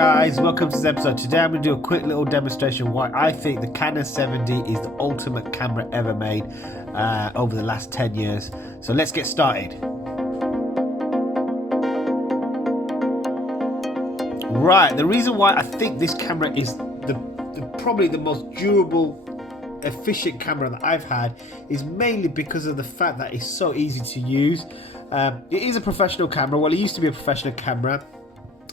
guys, welcome to this episode. Today I'm going to do a quick little demonstration why I think the Canon 7D is the ultimate camera ever made over the last 10 years. So let's get started. Right, the reason why I think this camera is probably the most durable, efficient camera that I've had is mainly because of the fact that it's so easy to use. It is a professional camera. Well, it used to be a professional camera.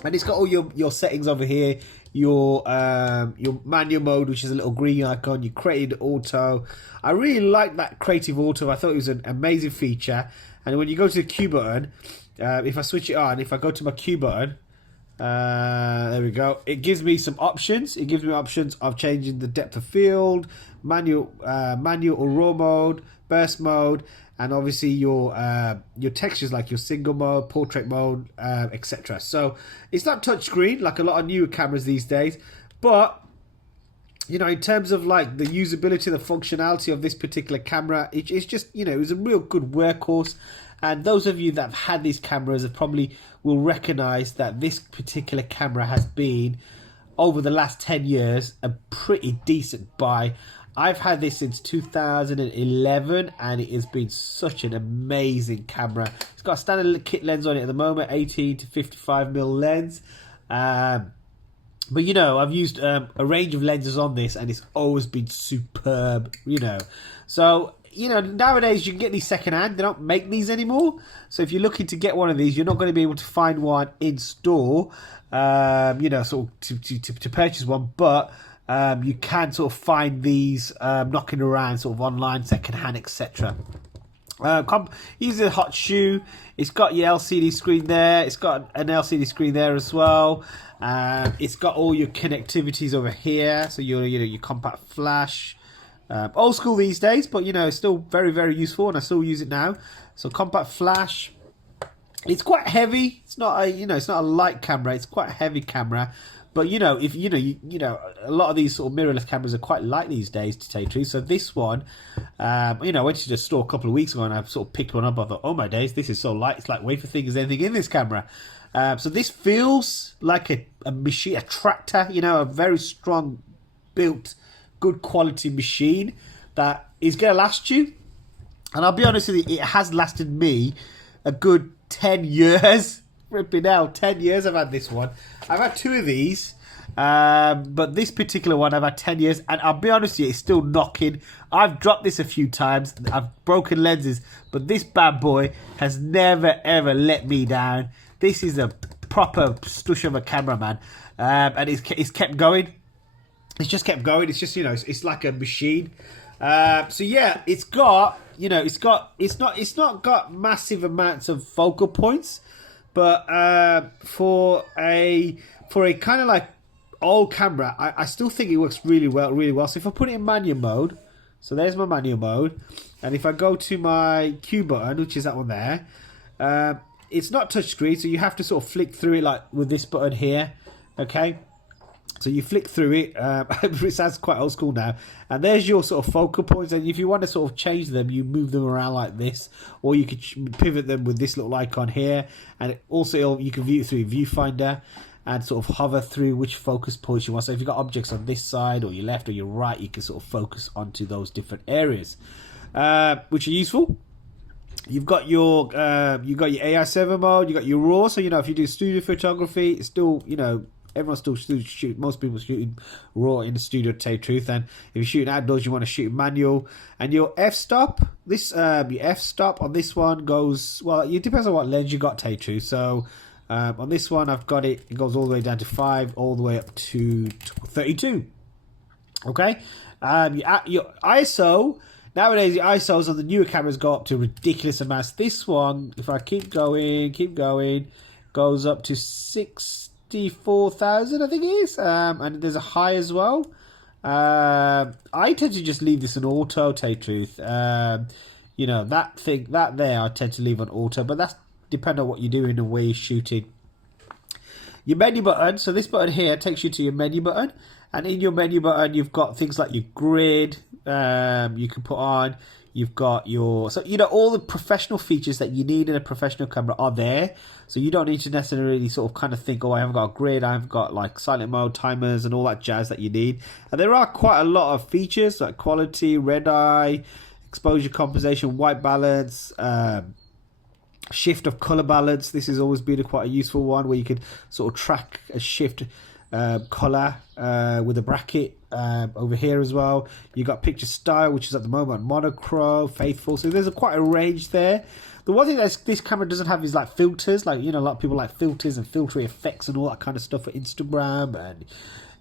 And it's got all your settings over here, your manual mode, which is a little green icon, your creative auto. I really like that creative auto. I thought it was an amazing feature. And when you go to the Q button, if I switch it on, if I go to my Q button, there we go. It gives me some options. It gives me options of changing the depth of field, manual or raw mode, burst mode, and obviously your textures like your single mode, portrait mode, etc. So it's not touchscreen like a lot of newer cameras these days, but you know, in terms of like the usability, the functionality of this particular camera, it's just, you know, it was a real good workhorse. And those of you that have had these cameras have probably will recognize that this particular camera has been, over the last 10 years, a pretty decent buy. I've had this since 2011 and it has been such an amazing camera. It's got a standard kit lens on it at the moment, 18 to 55mm lens. But you know, I've used a range of lenses on this and it's always been superb, you know. So, you know, nowadays you can get these secondhand. They don't make these anymore. So if you're looking to get one of these, you're not going to be able to find one in store, you know, sort of to purchase one. But you can sort of find these knocking around sort of online, secondhand, etc. Use a hot shoe. It's got your LCD screen there. It's got an LCD screen there as well. It's got all your connectivities over here. So your compact flash. Old school these days, but you know, it's still very, very useful, and I still use it now. So compact flash. It's quite heavy. It's not a, you know, it's not a light camera. It's quite a heavy camera. But you know, if you know, a lot of these sort of mirrorless cameras are quite light these days, to tell you the truth. So this one, you know, I went to the store a couple of weeks ago and I sort of picked one up. I thought, oh my days, this is so light. It's like wafer thin as anything in this camera. So this feels like a machine, a tractor. You know, a very strong built, good quality machine that is going to last you. And I'll be honest with you, it has lasted me a good 10 years. Ripping out 10 years I've had this one. I've had two of these, but this particular one I've had 10 years, and I'll be honest with you, it's still knocking. I've dropped this a few times, I've broken lenses, but this bad boy has never ever let me down. This is a proper stush of a cameraman, and it's kept going. It's just kept going. It's just, you know, it's like a machine. So yeah, it's got, you know, it's not got massive amounts of focal points, but for a kind of like old camera, I still think it works really well. So if I put it in manual mode, so there's my manual mode, and if I go to my Q button, which is that one there, it's not touchscreen, so you have to sort of flick through it like with this button here, okay? So you flick through it. It sounds quite old school now. And there's your sort of focal points. And if you want to sort of change them, you move them around like this. Or you could pivot them with this little icon here. And also you can view it through viewfinder and sort of hover through which focus points you want. So if you've got objects on this side or your left or your right, you can sort of focus onto those different areas, which are useful. You've got your AI server mode. You've got your RAW. So, you know, if you do studio photography, it's still, you know, everyone's still shooting. Most people shooting raw in the studio, to tell you the truth. And if you're shooting outdoors, you want to shoot manual. And your f-stop, your f-stop on this one goes, well, it depends on what lens you got, to tell you the truth. So on this one, I've got it goes all the way down to 5, all the way up to 32. Okay. Your ISO, nowadays the ISOs on the newer cameras go up to ridiculous amounts. This one, if I keep going, goes up to 64,000, I think it is, and there's a high as well. I tend to just leave this in auto, to tell you the truth. You know, that there I tend to leave on auto, but that's depending on what you're doing and where you're shooting. Your menu button, so this button here takes you to your menu button, and in your menu button you've got things like your grid, you can put on You've got your, so you know, all the professional features that you need in a professional camera are there. So you don't need to necessarily sort of kind of think, oh, I haven't got a grid, I haven't got like silent mode, timers, and all that jazz that you need. And there are quite a lot of features like quality, red eye, exposure compensation, white balance, shift of color balance. This has always been quite a useful one where you could sort of track a shift color with a bracket over here as well. You got picture style, which is at the moment monochrome, faithful. So there's quite a range there. The one thing that this camera doesn't have is like filters. Like, you know, a lot of people like filters and filtering effects and all that kind of stuff for Instagram and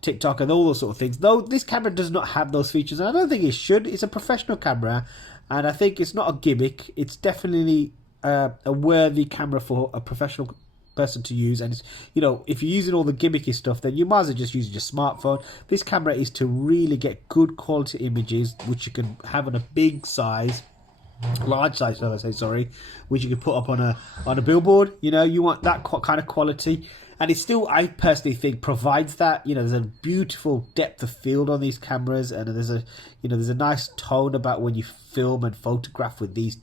TikTok and all those sort of things. Though this camera does not have those features, and I don't think it should. It's a professional camera, and I think it's not a gimmick. It's definitely a worthy camera for a professional person to use. And it's, you know, if you're using all the gimmicky stuff, then you might as well just use your smartphone. This camera is to really get good quality images, which you can have on a big size, large size, shall I say, sorry, which you can put up on a billboard. You know, you want that kind of quality, and it still, I personally think, provides that. You know, there's a beautiful depth of field on these cameras, and there's a, you know, there's a nice tone about when you film and photograph with these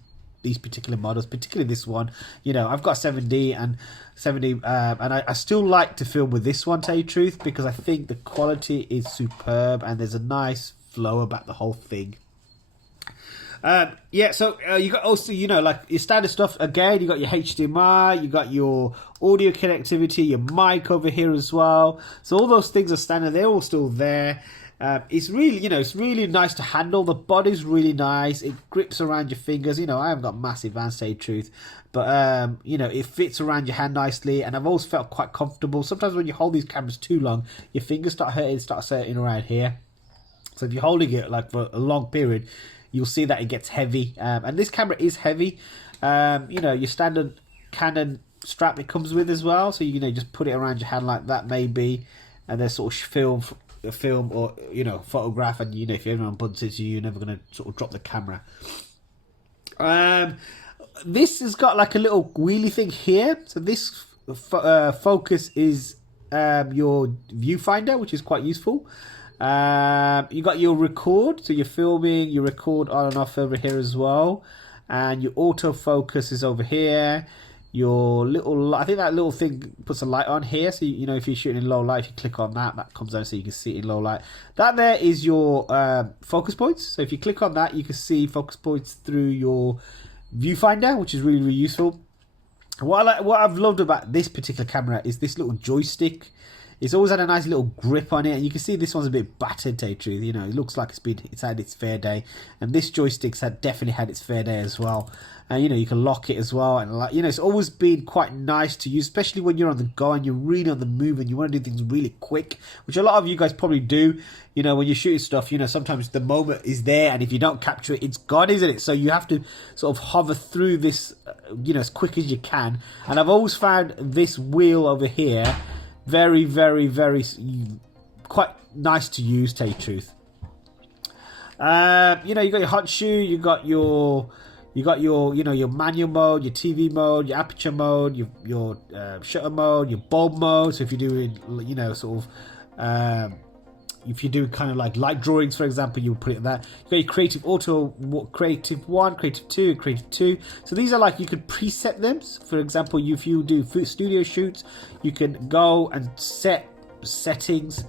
particular models, particularly this one. You know, I've got 7D and I still like to film with this one, to tell you the truth, because I think the quality is superb and there's a nice flow about the whole thing. Yeah, so you got also, you know, like your standard stuff. Again, you got your HDMI, you got your audio connectivity, your mic over here as well. So all those things are standard. They're all still there. It's really, you know, it's really nice to handle. The body's really nice. It grips around your fingers. You know, I haven't got massive hands, to tell you the truth, but you know, it fits around your hand nicely, and I've always felt quite comfortable. Sometimes when you hold these cameras too long, your fingers start hurting around here. So if you're holding it like for a long period, you'll see that it gets heavy. And this camera is heavy. You know, your standard Canon strap it comes with as well. So, you know, just put it around your hand like that maybe, and then sort of film or, you know, photograph, and, you know, if anyone bumps into you, you're never going to sort of drop the camera. This has got like a little wheelie thing here. So this focus is your viewfinder, which is quite useful. You got your record, so you're filming, you record on and off over here as well, and your autofocus is over here. Your little, I think that little thing puts a light on here, so you know, if you're shooting in low light, if you click on that, that comes down so you can see it in low light. That there is your focus points. So if you click on that, you can see focus points through your viewfinder, which is really, really useful. And what I've loved about this particular camera is this little joystick. It's always had a nice little grip on it, and you can see this one's a bit battered, to tell you the truth. You know, it looks like it's had its fair day, and this joystick's definitely had its fair day as well. And you know, you can lock it as well, and like, you know, it's always been quite nice to use, especially when you're on the go and you're really on the move and you want to do things really quick, which a lot of you guys probably do. You know, when you're shooting stuff, you know, sometimes the moment is there, and if you don't capture it, it's gone, isn't it? So you have to sort of hover through this, you know, as quick as you can. And I've always found this wheel over here very, very, very quite nice to use, to tell you the truth. You know, you got your hot shoe, you got your you know, your manual mode, your TV mode, your aperture mode, your shutter mode, your bulb mode. So if you're doing, you know, sort of if you're doing kind of like light drawings, for example, you put it in that. You got your creative auto, creative 1, creative 2, creative 2. So these are like, you could preset them. For example, if you do studio shoots, you can go and set settings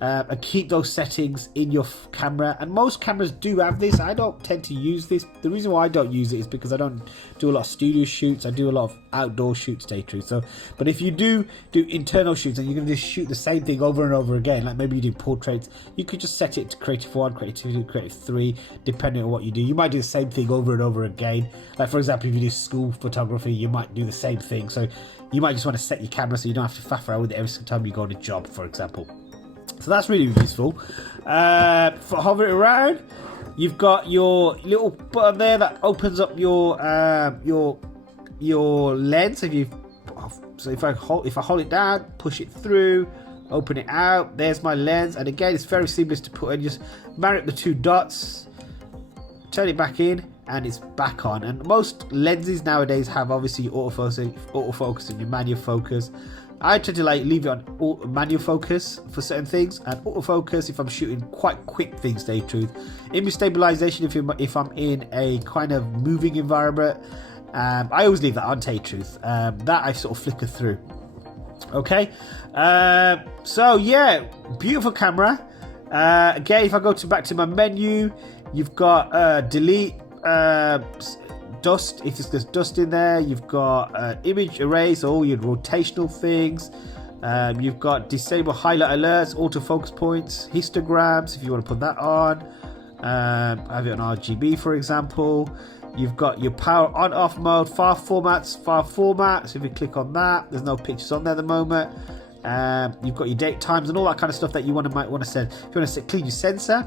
and keep those settings in your camera. And most cameras do have this. I don't tend to use this. The reason why I don't use it is because I don't do a lot of studio shoots. I do a lot of outdoor shoots, to tell you the truth. So, but if you do internal shoots and you're going to just shoot the same thing over and over again, like maybe you do portraits, you could just set it to creative 1, creative 2, creative 3, depending on what you do. You might do the same thing over and over again. Like, for example, if you do school photography, you might do the same thing. So you might just want to set your camera so you don't have to faff around with it every single time you go on a job, for example. So that's really useful. For hovering around, you've got your little button there that opens up your lens. If I hold it down, push it through, open it out, there's my lens. And again, it's very seamless to put in. Just marry up the two dots, turn it back in, and it's back on. And most lenses nowadays have obviously autofocus and your manual focus. I tend to like leave it on manual focus for certain things, and autofocus if I'm shooting quite quick things, to tell you the truth. Image stabilization if I'm in a kind of moving environment, I always leave that on, to tell you the truth. That I sort of flicker through. Okay, so yeah, beautiful camera. Again, if I go back to my menu, you've got delete dust if there's dust in there. You've got image erase, all your rotational things. You've got disable highlight alerts, autofocus points, histograms if you want to put that on. I have it on RGB, for example. You've got your power on off mode, file formats. So if you click on that, there's no pictures on there at the moment. You've got your date times and all that kind of stuff that you might want to set. If you want to clean your sensor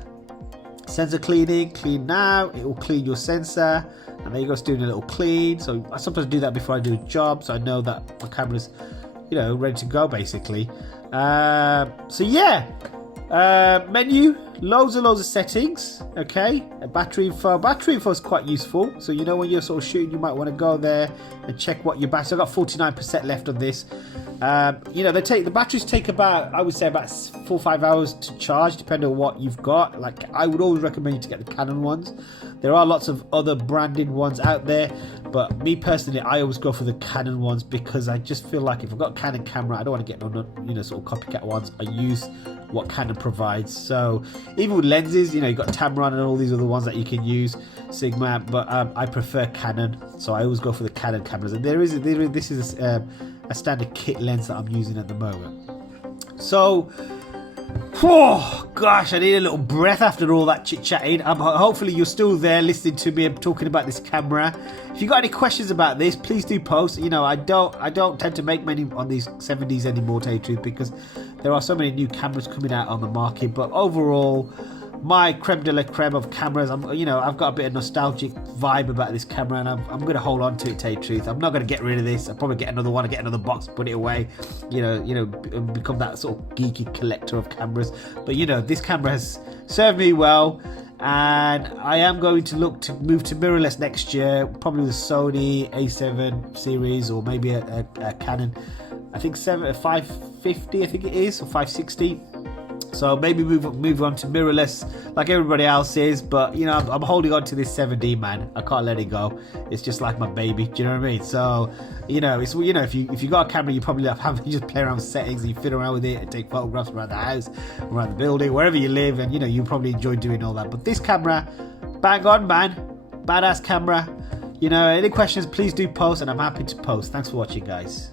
cleaning, clean now, it will clean your sensor, and there you go, it's doing a little clean. So I sometimes do that before I do a job, so I know that my camera's, you know, ready to go basically. So yeah, menu, loads of settings. Okay, battery info is quite useful, so you know when you're sort of shooting, you might want to go there and check what your battery. So I've got 49% left on this. You know, the batteries take about, I would say, about 4 or 5 hours to charge, depending on what you've got. Like, I would always recommend you to get the Canon ones. There are lots of other branded ones out there, but me personally, I always go for the Canon ones, because I just feel like if I've got a Canon camera, I don't want to get no, you know, sort of copycat ones. I use what Canon provides. So even with lenses, you know, you've got Tamron and all these other ones that you can use, Sigma, but I prefer Canon, so I always go for the Canon cameras. And this is a standard kit lens that I'm using at the moment. So, oh gosh, I need a little breath after all that chit-chatting. Hopefully you're still there listening to me and talking about this camera. If you got any questions about this, please do post. You know, I don't tend to make many on these 70s anymore, to tell you the truth, because there are so many new cameras coming out on the market. But overall, my creme de la creme of cameras, I've got a bit of nostalgic vibe about this camera, and I'm going to hold on to it, to tell you the truth. I'm not going to get rid of this. I'll probably get another one, get another box, put it away, become that sort of geeky collector of cameras. But you know, this camera has served me well, and I am going to look to move to mirrorless next year, probably the Sony A7 series, or maybe a Canon, I think 550, I think it is, or 560. So maybe move on to mirrorless like everybody else is, but you know, I'm holding on to this 7D, man. I can't let it go. It's just like my baby. Do you know what I mean? So you know, if you got a camera, you probably have you just play around with settings and you fiddle around with it and take photographs around the house, around the building, wherever you live, and you know, you probably enjoy doing all that. But this camera, bang on, man, badass camera. You know, any questions, please do post, and I'm happy to post. Thanks for watching, guys.